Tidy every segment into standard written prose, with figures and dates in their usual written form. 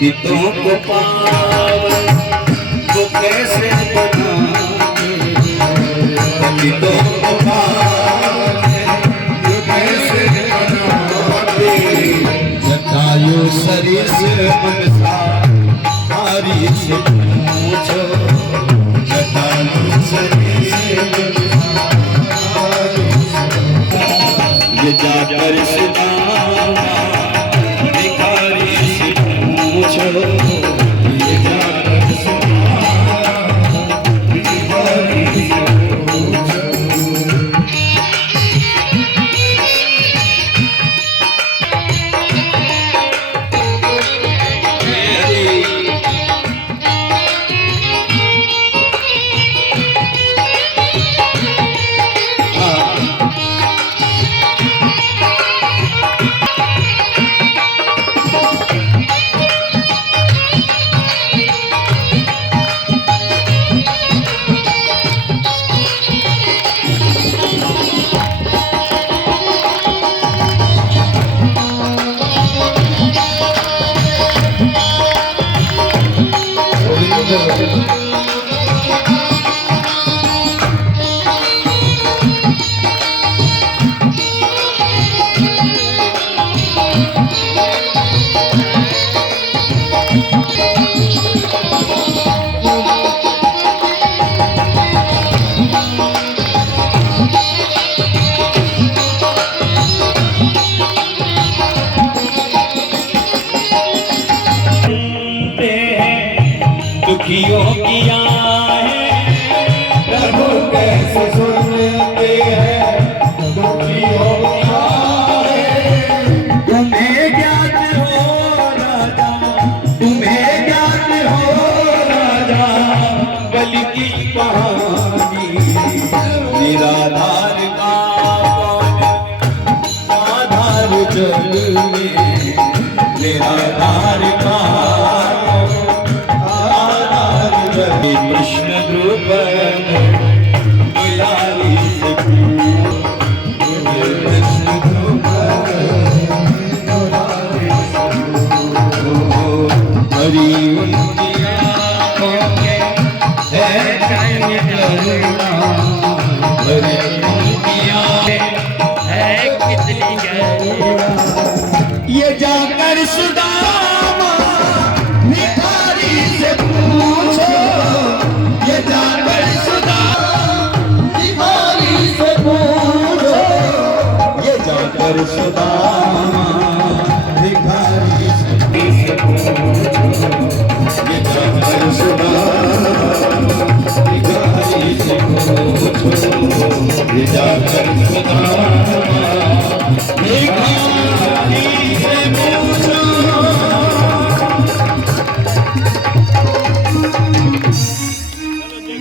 पतितों को पावन वो कैसे बनाए, पतितों को पावन वो कैसे बनाए। जटायु सरिस मनसा हरि से पूछो, जटायु सरिस ये जाकर सुदामा भिखारी से पूछो, ये जाकर सुदामा भिखारी से पूछो। दुखियों की आएं प्रभु कैसे सुनते हैं, दुखियों की आएं। तुम्हें ज्ञात हो राजा, तुम्हें ज्ञात हो राजा, बलि की कहानी। निराधार का आधार जल में, निराधार का कृष्ण द्रुपद दुलारी से कृष्ण द्रुपद दुलारी से हरि उनकी आँखों में है कहीं करुणा, हरि उनकी आँखें है कितनी गहरा। ये जाकर सुदामा भिखारी से पूछो, ये जाकर सुदामा भिखारी से पूछो, ये जाकर सुदामा भिखारी से पूछो, ये जाकर सुदामा भिखारी से पूछो, ये जाकर सुदामा भिखारी से पूछो।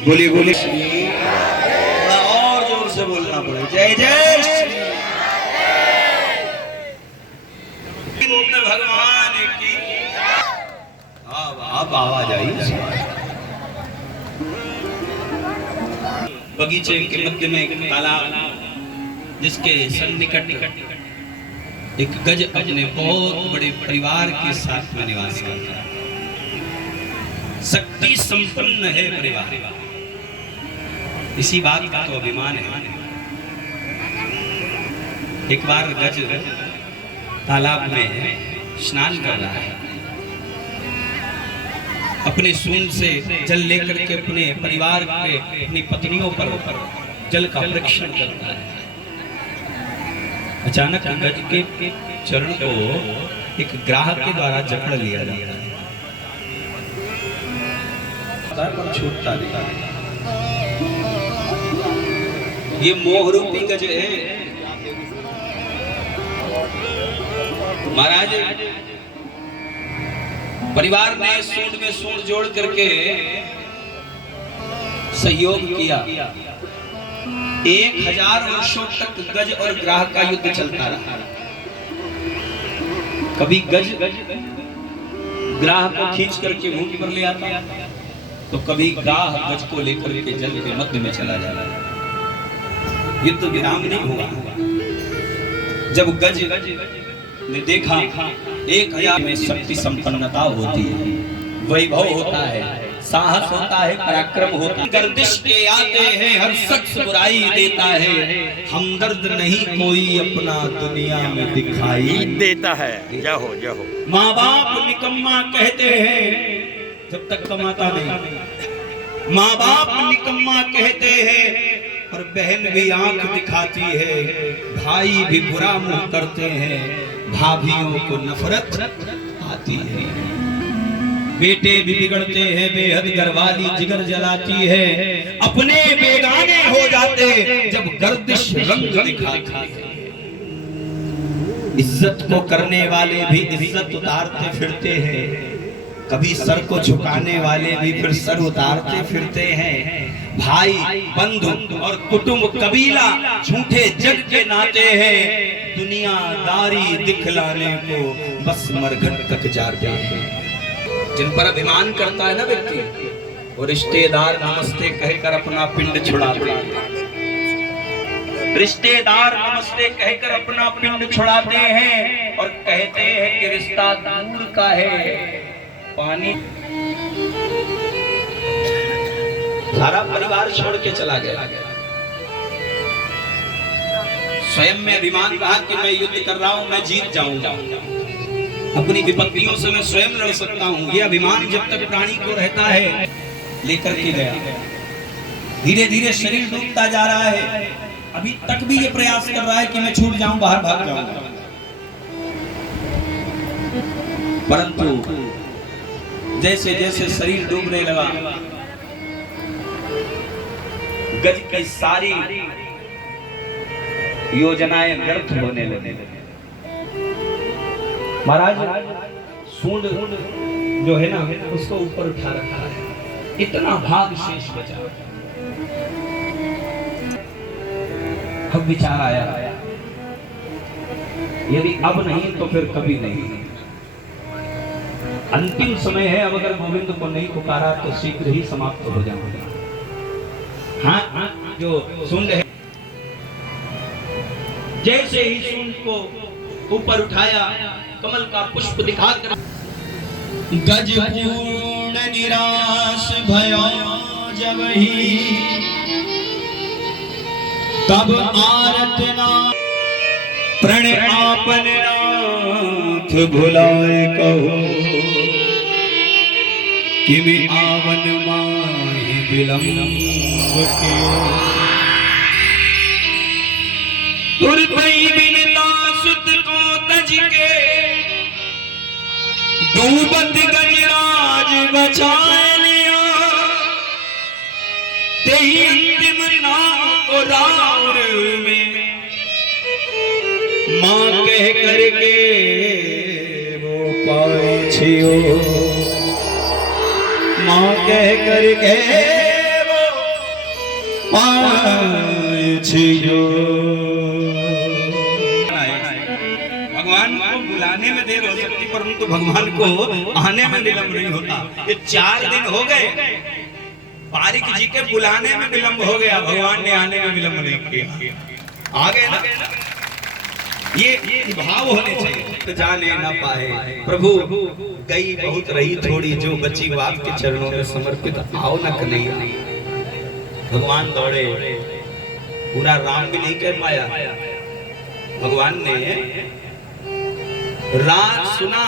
बोलिए बोलिए, थोड़ा और जोर से बोलना पड़े। जय जय भगवान की। अब आवाज आई। बगीचे के मध्य में एक तालाब, जिसके सन्निकट एक गज अपने बहुत बड़े परिवार के साथ में निवास करता है। शक्ति संपन्न है परिवार, इसी बात का तो अभिमान है। एक बार गज तालाब में स्नान कर रहा है, अपने सूंड से जल लेकर के अपने परिवार के, अपनी पत्नियों पर जल का परीक्षण करता है। अचानक गज के चरण को एक ग्राहक के द्वारा जकड़ लिया जाता है, छूटता नहीं। ये मोह रूपी गज है महाराज। परिवार ने सूंड में सूंड जोड़ करके सहयोग किया। 1000 वर्षों तक गज और ग्राह का युद्ध चलता रहा। कभी गज ग्राह को खींच करके मुंह पर ले आता, तो कभी गाह गज को लेकर के जल के मध्य में चला जाता। युद्ध विराम नहीं हुआ। जब गज ने देखा 1000 में शक्ति संपन्नता होती है, वैभव होता है, साहस होता है, पराक्रम होता है। गर्दिश के आते हैं, हर शख्स बुराई देता है, हमदर्द नहीं कोई अपना दुनिया में दिखाई देता है। जाओ जाओ। माँ बाप निकम्मा कहते हैं जब तक कमाता नहीं, माँ बाप निकम्मा कहते हैं, और बहन भी आंख दिखाती है, भाई भी बुरा मुंह करते हैं, भाभियों को नफरत आती है, बेटे भी बिगड़ते हैं, बेहद घरवाली जिगर जलाती है, अपने बेगाने हो जाते जब गर्दिश रंग दिखाती है। इज्जत को करने वाले भी इज्जत उतारते फिरते हैं, कभी सर को झुकाने वाले भी फिर सर उतारते फिरते हैं। भाई बंधु और कुटुंब कबीला झूठे जग के नाते हैं, दुनियादारी दिखलाने को बस मरघट तक जाते हैं। जिन पर अभिमान करता है ना व्यक्ति, वो रिश्तेदार नमस्ते कहकर अपना पिंड छुड़ाते हैं, रिश्तेदार नमस्ते कहकर अपना पिंड छुड़ाते हैं और कहते हैं कि रिश्ता दूर का है, पानी सारा परिवार छोड़ के चला गया। स्वयं में अभिमान रहा कि मैं युद्ध कर रहा हूं, मैं जीत जाऊंगा, अपनी विपत्तियों से मैं स्वयं लड़ सकता हूं। ये अभिमान जब तक प्राणी को रहता है लेकर के गया, धीरे धीरे शरीर डूबता जा रहा है। अभी तक भी ये प्रयास कर रहा है कि मैं छूट जाऊं, बाहर भाग जाऊं, परंतु जैसे जैसे शरीर डूबने लगा, गज की सारी योजनाएं व्यर्थ होने लगी। महाराज सूंड जो है ना, उसको ऊपर उठा रखा है, इतना भाग शेष बचा। अब विचार आया, यदि अब नहीं तो फिर कभी नहीं, अंतिम समय है, अब अगर गोविंद को नहीं पुकारा तो शीघ्र ही समाप्त हो जाएगा। हाँ, जो सूंड है, जैसे ही सूंड को ऊपर उठाया, कमल का पुष्प दिखाकर गज पूर्ण निराश भयो जब ही, तब आरत ना प्रण आपन नाथ भुलाए कहो, किमि आवन माहि विलंब कियो। तुरतई बिनता सुत को तज के, डूबत गजराज बचा लिया, तेही अंतिम नाम को राउर में मां कह करके वो पाए छियो, मां कह करके वो पाए छियो। भगवान को बुलाने में देर हो सकती, परंतु भगवान को आने में विलंब नहीं होता। ये 4 दिन हो गए, पारिक जी के बुलाने में विलंब हो गया, भगवान ने आने में विलंब नहीं किया। आ गए ना, ये भाव होने चाहिए। तो जाने ना पाए प्रभु, गई बहुत रही थोड़ी, जो बची वो आपके चरणों में समर्पित, आओ न कन्हैया। भगवान दौड़े, पूरा राम भी नहीं कह पाया। भगवान ने रात सुना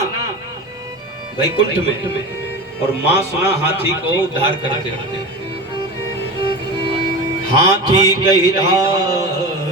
वैकुंठ में, और मां सुना हाथी को उद्धार करते। हाथी कही धार